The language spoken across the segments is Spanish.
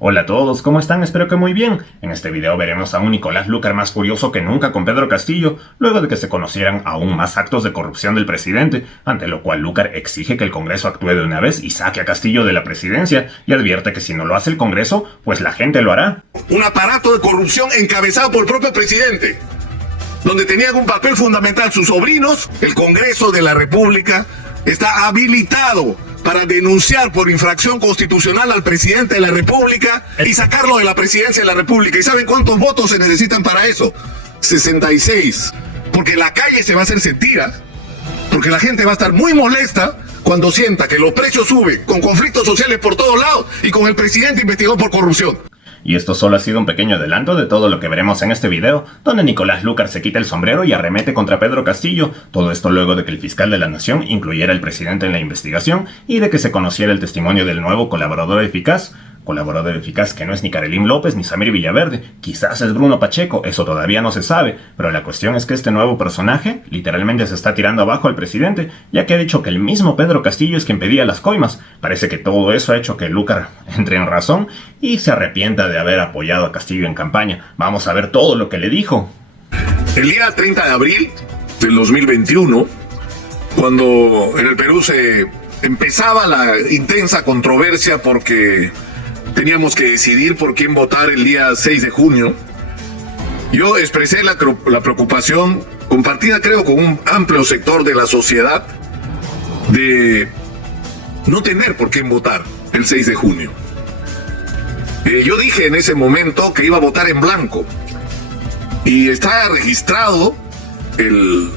Hola a todos, ¿cómo están? Espero que muy bien. En este video veremos a un Nicolás Lúcar más furioso que nunca con Pedro Castillo, luego de que se conocieran aún más actos de corrupción del presidente, ante lo cual Lúcar exige que el Congreso actúe de una vez y saque a Castillo de la presidencia, y advierte que si no lo hace el Congreso, pues la gente lo hará. Un aparato de corrupción encabezado por el propio presidente, donde tenían un papel fundamental sus sobrinos. El Congreso de la República está habilitado para denunciar por infracción constitucional al presidente de la República y sacarlo de la presidencia de la República. ¿Y saben cuántos votos se necesitan para eso? 66. Porque la calle se va a hacer sentir, porque la gente va a estar muy molesta cuando sienta que los precios suben, con conflictos sociales por todos lados y con el presidente investigado por corrupción. Y esto solo ha sido un pequeño adelanto de todo lo que veremos en este video, donde Nicolás Lúcar se quita el sombrero y arremete contra Pedro Castillo, todo esto luego de que el fiscal de la nación incluyera al presidente en la investigación y de que se conociera el testimonio del nuevo colaborador eficaz que no es ni Karelim López ni Samir Villaverde, quizás es Bruno Pacheco, eso todavía no se sabe, pero la cuestión es que este nuevo personaje literalmente se está tirando abajo al presidente, ya que ha dicho que el mismo Pedro Castillo es quien pedía las coimas. Parece que todo eso ha hecho que Lúcar entre en razón y se arrepienta de haber apoyado a Castillo en campaña. Vamos a ver todo lo que le dijo. El día 30 de abril del 2021, cuando en el Perú se empezaba la intensa controversia porque teníamos que decidir por quién votar el día 6 de junio, yo expresé la preocupación compartida, creo, con un amplio sector de la sociedad, de no tener por quién votar el 6 de junio. Yo dije en ese momento que iba a votar en blanco, y está registrado el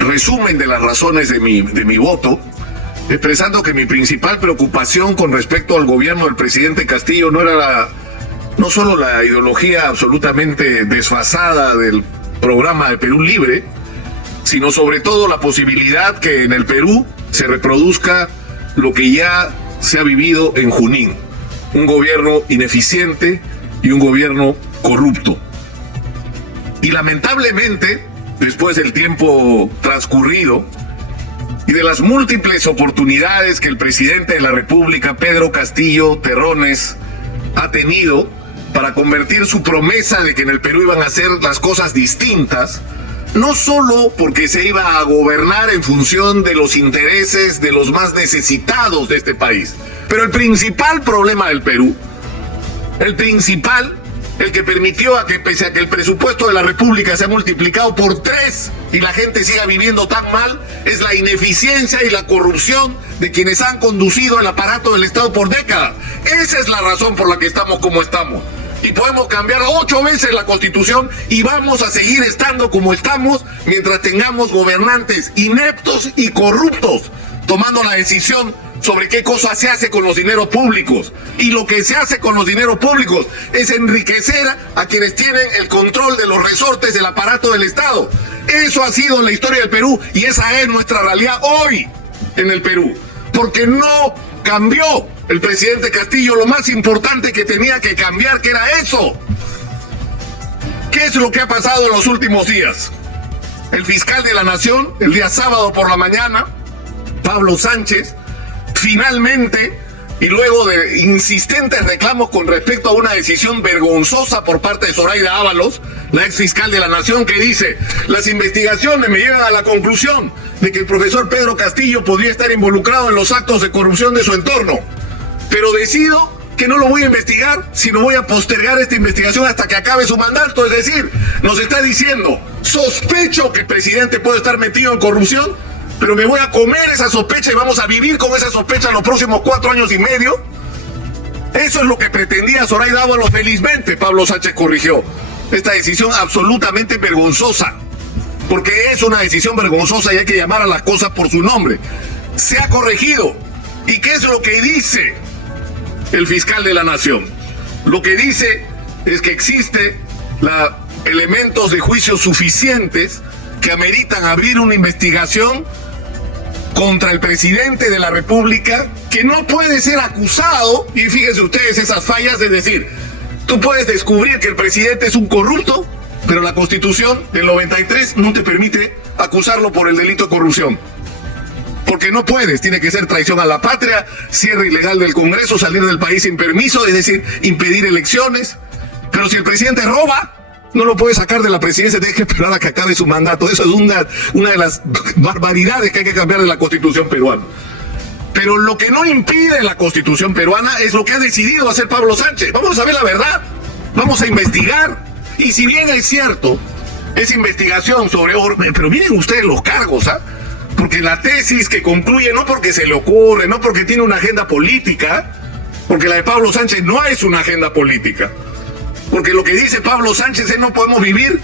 resumen de las razones de mi voto, expresando que mi principal preocupación con respecto al gobierno del presidente Castillo no era no solo la ideología absolutamente desfasada del programa de Perú Libre, sino sobre todo la posibilidad que en el Perú se reproduzca lo que ya se ha vivido en Junín: un gobierno ineficiente y un gobierno corrupto. Y lamentablemente, después del tiempo transcurrido y de las múltiples oportunidades que el presidente de la República, Pedro Castillo Terrones, ha tenido para convertir su promesa de que en el Perú iban a hacer las cosas distintas, no solo porque se iba a gobernar en función de los intereses de los más necesitados de este país, pero el principal problema del Perú, el que permitió a que, pese a que el presupuesto de la República se ha multiplicado por 3 y la gente siga viviendo tan mal, es la ineficiencia y la corrupción de quienes han conducido el aparato del Estado por décadas. Esa es la razón por la que estamos como estamos. Y podemos cambiar 8 veces la Constitución y vamos a seguir estando como estamos mientras tengamos gobernantes ineptos y corruptos tomando la decisión sobre qué cosa se hace con los dineros públicos. Y lo que se hace con los dineros públicos es enriquecer a quienes tienen el control de los resortes del aparato del Estado. Eso ha sido la historia del Perú y esa es nuestra realidad hoy en el Perú. Porque no cambió el presidente Castillo lo más importante que tenía que cambiar, que era eso. ¿Qué es lo que ha pasado en los últimos días? El fiscal de la Nación, el día sábado por la mañana, Pablo Sánchez, finalmente, y luego de insistentes reclamos con respecto a una decisión vergonzosa por parte de Zoraida Ábalos, la ex fiscal de la Nación, que dice: las investigaciones me llevan a la conclusión de que el profesor Pedro Castillo podría estar involucrado en los actos de corrupción de su entorno, pero decido que no lo voy a investigar, sino voy a postergar esta investigación hasta que acabe su mandato. Es decir, nos está diciendo: sospecho que el presidente puede estar metido en corrupción, pero me voy a comer esa sospecha y vamos a vivir con esa sospecha en los próximos 4 años y medio. Eso es lo que pretendía Zoraida Ábalos. Felizmente Pablo Sánchez corrigió esta decisión absolutamente vergonzosa, porque es una decisión vergonzosa y hay que llamar a las cosas por su nombre. Se ha corregido. ¿Y qué es lo que dice el fiscal de la Nación? Lo que dice es que existe elementos de juicio suficientes que ameritan abrir una investigación contra el presidente de la República, que no puede ser acusado. Y fíjense ustedes esas fallas, es decir, tú puedes descubrir que el presidente es un corrupto, pero la Constitución del 93 no te permite acusarlo por el delito de corrupción. Porque no puedes, tiene que ser traición a la patria, cierre ilegal del Congreso, salir del país sin permiso, es decir, impedir elecciones. Pero si el presidente roba, no lo puede sacar de la presidencia, tiene que esperar a que acabe su mandato. Eso es una de las barbaridades que hay que cambiar de la Constitución peruana. Pero lo que no impide la Constitución peruana es lo que ha decidido hacer Pablo Sánchez. Vamos a saber la verdad, vamos a investigar. Y si bien es cierto, es investigación sobre... Pero miren ustedes los cargos, ¿ah? Porque la tesis que concluye, no porque se le ocurre, no porque tiene una agenda política, porque la de Pablo Sánchez no es una agenda política. Porque lo que dice Pablo Sánchez es no podemos vivir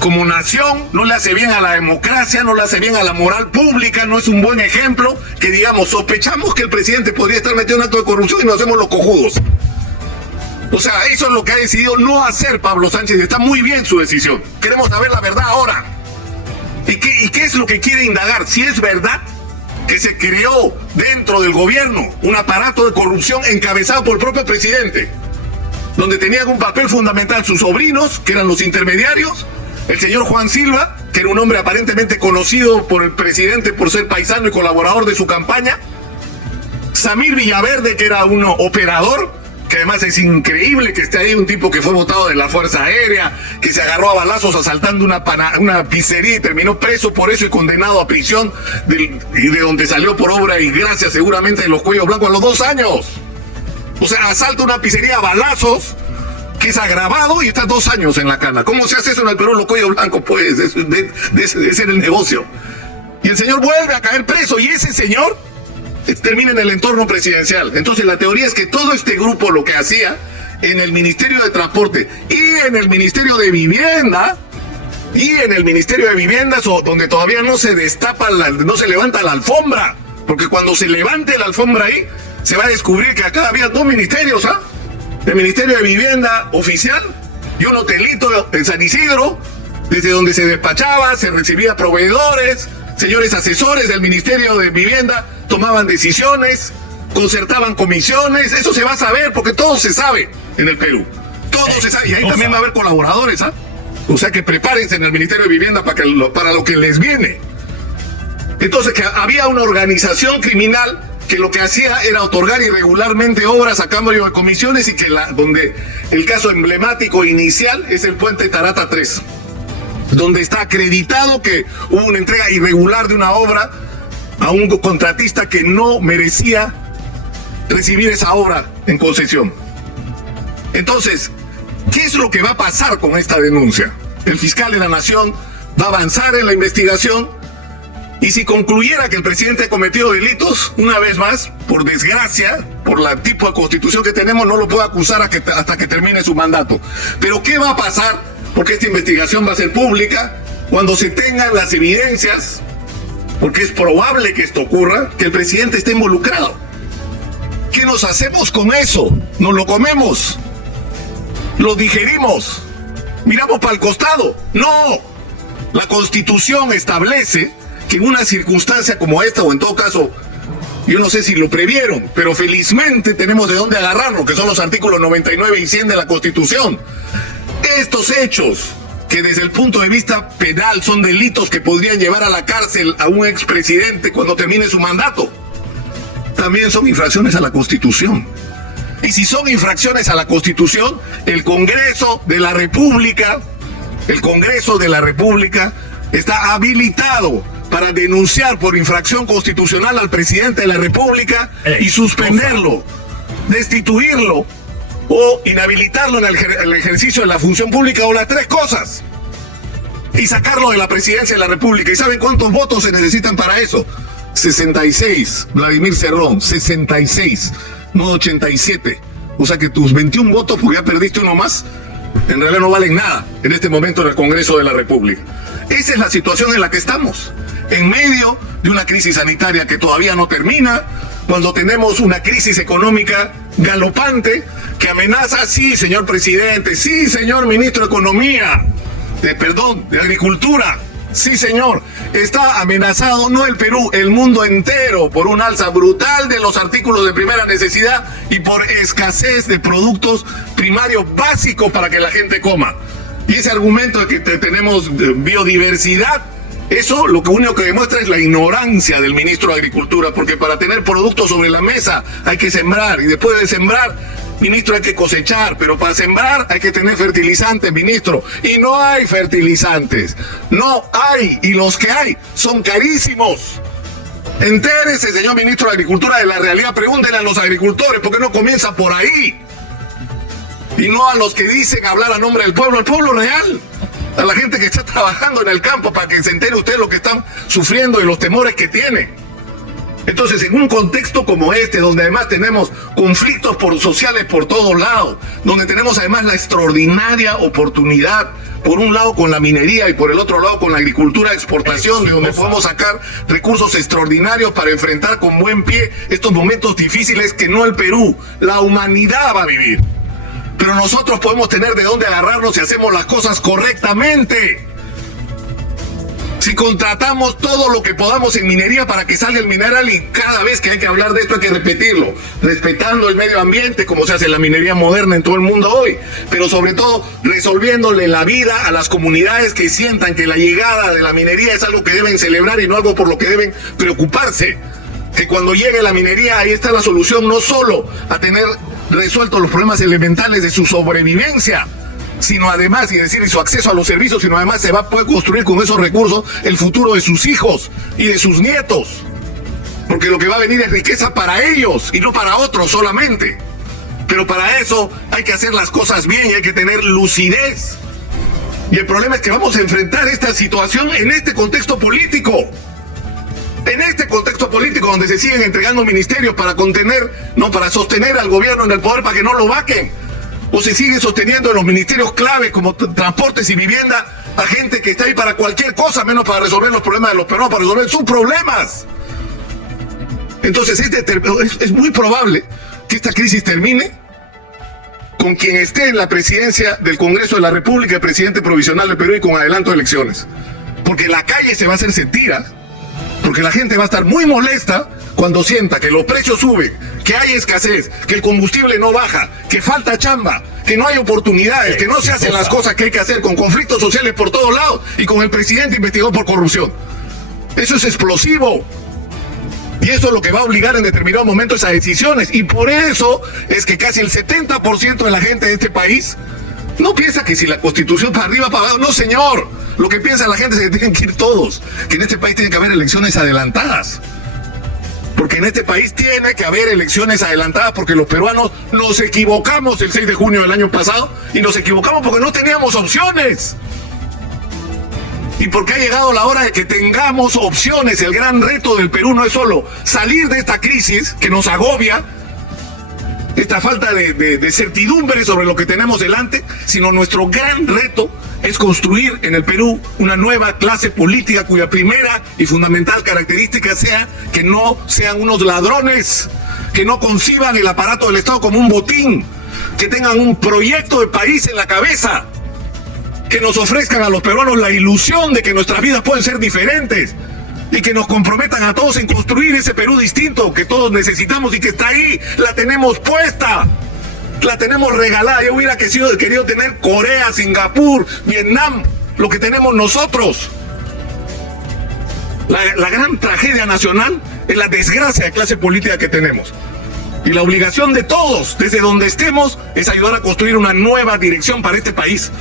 como nación, no le hace bien a la democracia, no le hace bien a la moral pública, no es un buen ejemplo que digamos, sospechamos que el presidente podría estar metido en acto de corrupción y nos hacemos los cojudos. O sea, eso es lo que ha decidido no hacer Pablo Sánchez y está muy bien su decisión. Queremos saber la verdad ahora. ¿Y qué es lo que quiere indagar? Si es verdad que se creó dentro del gobierno un aparato de corrupción encabezado por el propio presidente, donde tenían un papel fundamental sus sobrinos, que eran los intermediarios, el señor Juan Silva, que era un hombre aparentemente conocido por el presidente por ser paisano y colaborador de su campaña, Samir Villaverde, que era un operador, que además es increíble que esté ahí un tipo que fue votado de la Fuerza Aérea, que se agarró a balazos asaltando una pizzería y terminó preso por eso y condenado a prisión, y de donde salió por obra y gracia seguramente de los cuellos blancos a los 2 años. O sea, asalta una pizzería a balazos, que es agravado y está 2 años en la cana. ¿Cómo se hace eso en el Perú, los cuellos blancos? Pues, de ser el negocio. Y el señor vuelve a caer preso, y ese señor termina en el entorno presidencial. Entonces la teoría es que todo este grupo lo que hacía en el Ministerio de Transporte y en el Ministerio de Vivienda, donde todavía no se destapa, no se levanta la alfombra, porque cuando se levante la alfombra ahí, se va a descubrir que acá había 2 ministerios, ¿ah? El Ministerio de Vivienda oficial y un hotelito en San Isidro, desde donde se despachaba, se recibía proveedores, señores asesores del Ministerio de Vivienda tomaban decisiones, concertaban comisiones. Eso se va a saber porque todo se sabe en el Perú. Todo se sabe. Y ahí también va a haber colaboradores, ¿ah? O sea que prepárense en el Ministerio de Vivienda para lo que les viene. Entonces que había una organización criminal que lo que hacía era otorgar irregularmente obras a cambio de comisiones y que donde el caso emblemático inicial es el puente Tarata 3, donde está acreditado que hubo una entrega irregular de una obra a un contratista que no merecía recibir esa obra en concesión. Entonces, ¿qué es lo que va a pasar con esta denuncia? El fiscal de la Nación va a avanzar en la investigación y si concluyera que el presidente ha cometido delitos, una vez más, por desgracia, por la tipo de constitución que tenemos, no lo puede acusar hasta que termine su mandato. Pero ¿qué va a pasar? Porque esta investigación va a ser pública cuando se tengan las evidencias, porque es probable que esto ocurra, que el presidente esté involucrado. ¿Qué nos hacemos con eso? ¿Nos lo comemos? ¿Lo digerimos? ¿Miramos para el costado? ¡No! La Constitución establece que en una circunstancia como esta, o en todo caso, yo no sé si lo previeron, pero felizmente tenemos de dónde agarrarlo, que son los artículos 99 y 100 de la Constitución. Estos hechos, que desde el punto de vista penal son delitos que podrían llevar a la cárcel a un expresidente cuando termine su mandato, también son infracciones a la Constitución. Y si son infracciones a la Constitución, el Congreso de la República está habilitado para denunciar por infracción constitucional al presidente de la República y suspenderlo, destituirlo o inhabilitarlo en el ejercicio de la función pública o las 3 cosas y sacarlo de la presidencia de la República. ¿Y saben cuántos votos se necesitan para eso? 66, Vladimir Cerrón, 66, no 87. O sea que tus 21 votos, porque ya perdiste uno más, en realidad no valen nada en este momento en el Congreso de la República. Esa es la situación en la que estamos, en medio de una crisis sanitaria que todavía no termina, cuando tenemos una crisis económica galopante que amenaza, sí, señor presidente, sí, señor ministro de Economía, de Agricultura, sí, señor, está amenazado no el Perú, el mundo entero, por un alza brutal de los artículos de primera necesidad y por escasez de productos primarios básicos para que la gente coma. Y ese argumento de que tenemos biodiversidad Eso lo que único que demuestra es la ignorancia del ministro de Agricultura, porque para tener productos sobre la mesa hay que sembrar, y después de sembrar, ministro, hay que cosechar, pero para sembrar hay que tener fertilizantes, ministro, y no hay fertilizantes, no hay, y los que hay son carísimos. Entérese, señor ministro de Agricultura, de la realidad, pregúntenle a los agricultores, ¿por qué no comienza por ahí? Y no a los que dicen hablar a nombre del pueblo, el pueblo real, a la gente que está trabajando en el campo, para que se entere usted lo que están sufriendo y los temores que tiene. Entonces, en un contexto como este, donde además tenemos conflictos sociales por todos lados, donde tenemos además la extraordinaria oportunidad, por un lado con la minería y por el otro lado con la agricultura de exportación, de donde podemos sacar recursos extraordinarios para enfrentar con buen pie estos momentos difíciles que no el Perú, la humanidad va a vivir. Pero nosotros podemos tener de dónde agarrarnos si hacemos las cosas correctamente. Si contratamos todo lo que podamos en minería para que salga el mineral, y cada vez que hay que hablar de esto hay que repetirlo, respetando el medio ambiente como se hace en la minería moderna en todo el mundo hoy, pero sobre todo resolviéndole la vida a las comunidades que sientan que la llegada de la minería es algo que deben celebrar y no algo por lo que deben preocuparse. Que cuando llegue la minería, ahí está la solución, no solo a tener resueltos los problemas elementales de su sobrevivencia, sino además, y decir, su acceso a los servicios, sino además se va a poder construir con esos recursos el futuro de sus hijos y de sus nietos. Porque lo que va a venir es riqueza para ellos y no para otros solamente. Pero para eso hay que hacer las cosas bien y hay que tener lucidez. Y el problema es que vamos a enfrentar esta situación en este contexto político. En este contexto político donde se siguen entregando ministerios para contener, no, para sostener al gobierno en el poder para que no lo vaquen. O se sigue sosteniendo en los ministerios clave como transportes y vivienda a gente que está ahí para cualquier cosa, menos para resolver los problemas de los peruanos, para resolver sus problemas. Entonces es muy probable que esta crisis termine con quien esté en la presidencia del Congreso de la República, el presidente provisional del Perú, y con adelanto de elecciones. Porque la calle se va a hacer sentir, porque la gente va a estar muy molesta cuando sienta que los precios suben, que hay escasez, que el combustible no baja, que falta chamba, que no hay oportunidades, que no se hacen las cosas que hay que hacer, con conflictos sociales por todos lados y con el presidente investigado por corrupción. Eso es explosivo. Y eso es lo que va a obligar en determinado momento esas decisiones. Y por eso es que casi el 70% de la gente de este país no piensa que si la Constitución para arriba, para abajo. No, señor. Lo que piensa la gente es que tienen que ir todos. Que en este país tiene que haber elecciones adelantadas. Porque en este país tiene que haber elecciones adelantadas, porque los peruanos nos equivocamos el 6 de junio del año pasado, y nos equivocamos porque no teníamos opciones. Y porque ha llegado la hora de que tengamos opciones. El gran reto del Perú no es solo salir de esta crisis que nos agobia, esta falta de certidumbre sobre lo que tenemos delante, sino nuestro gran reto es construir en el Perú una nueva clase política cuya primera y fundamental característica sea que no sean unos ladrones, que no conciban el aparato del Estado como un botín, que tengan un proyecto de país en la cabeza, que nos ofrezcan a los peruanos la ilusión de que nuestras vidas pueden ser diferentes y que nos comprometan a todos en construir ese Perú distinto que todos necesitamos y que está ahí, la tenemos puesta. La tenemos regalada. Yo hubiera querido tener Corea, Singapur, Vietnam, lo que tenemos nosotros. La gran tragedia nacional es la desgracia de clase política que tenemos. Y la obligación de todos, desde donde estemos, es ayudar a construir una nueva dirección para este país,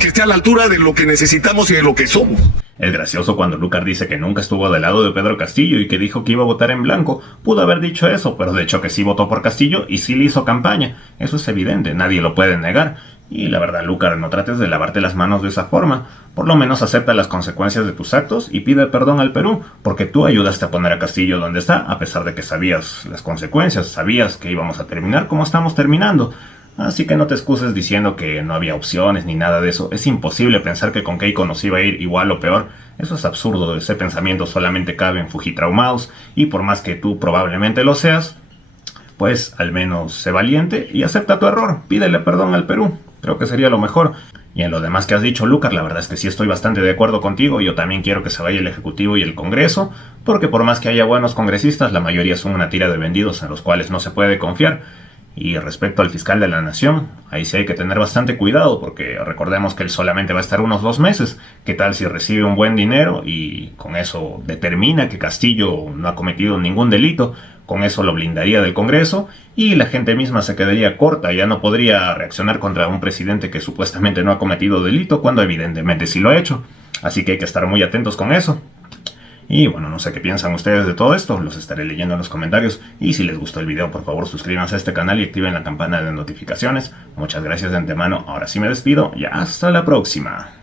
que esté a la altura de lo que necesitamos y de lo que somos. Es gracioso cuando Lucar dice que nunca estuvo del lado de Pedro Castillo y que dijo que iba a votar en blanco. Pudo haber dicho eso, pero de hecho que sí votó por Castillo y sí le hizo campaña. Eso es evidente, nadie lo puede negar. Y la verdad, Lucar, no trates de lavarte las manos de esa forma. Por lo menos acepta las consecuencias de tus actos y pide perdón al Perú, porque tú ayudaste a poner a Castillo donde está, a pesar de que sabías las consecuencias, sabías que íbamos a terminar como estamos terminando. Así que no te excuses diciendo que no había opciones ni nada de eso. Es imposible pensar que con Keiko nos iba a ir igual o peor. Eso es absurdo, ese pensamiento solamente cabe en fujitraumados, y por más que tú probablemente lo seas, pues al menos sé valiente y acepta tu error, pídele perdón al Perú. Creo que sería lo mejor. Y en lo demás que has dicho, Lucar, la verdad es que sí estoy bastante de acuerdo contigo. Yo también quiero que se vaya el Ejecutivo y el Congreso, porque por más que haya buenos congresistas, la mayoría son una tira de vendidos en los cuales no se puede confiar. Y respecto al fiscal de la nación, ahí sí hay que tener bastante cuidado porque recordemos que él solamente va a estar unos 2 meses. ¿Qué tal si recibe un buen dinero y con eso determina que Castillo no ha cometido ningún delito? Con eso lo blindaría del Congreso y la gente misma se quedaría corta, ya no podría reaccionar contra un presidente que supuestamente no ha cometido delito cuando evidentemente sí lo ha hecho. Así que hay que estar muy atentos con eso. Y bueno, no sé qué piensan ustedes de todo esto, los estaré leyendo en los comentarios. Y si les gustó el video, por favor suscríbanse a este canal y activen la campana de notificaciones. Muchas gracias de antemano, ahora sí me despido y hasta la próxima.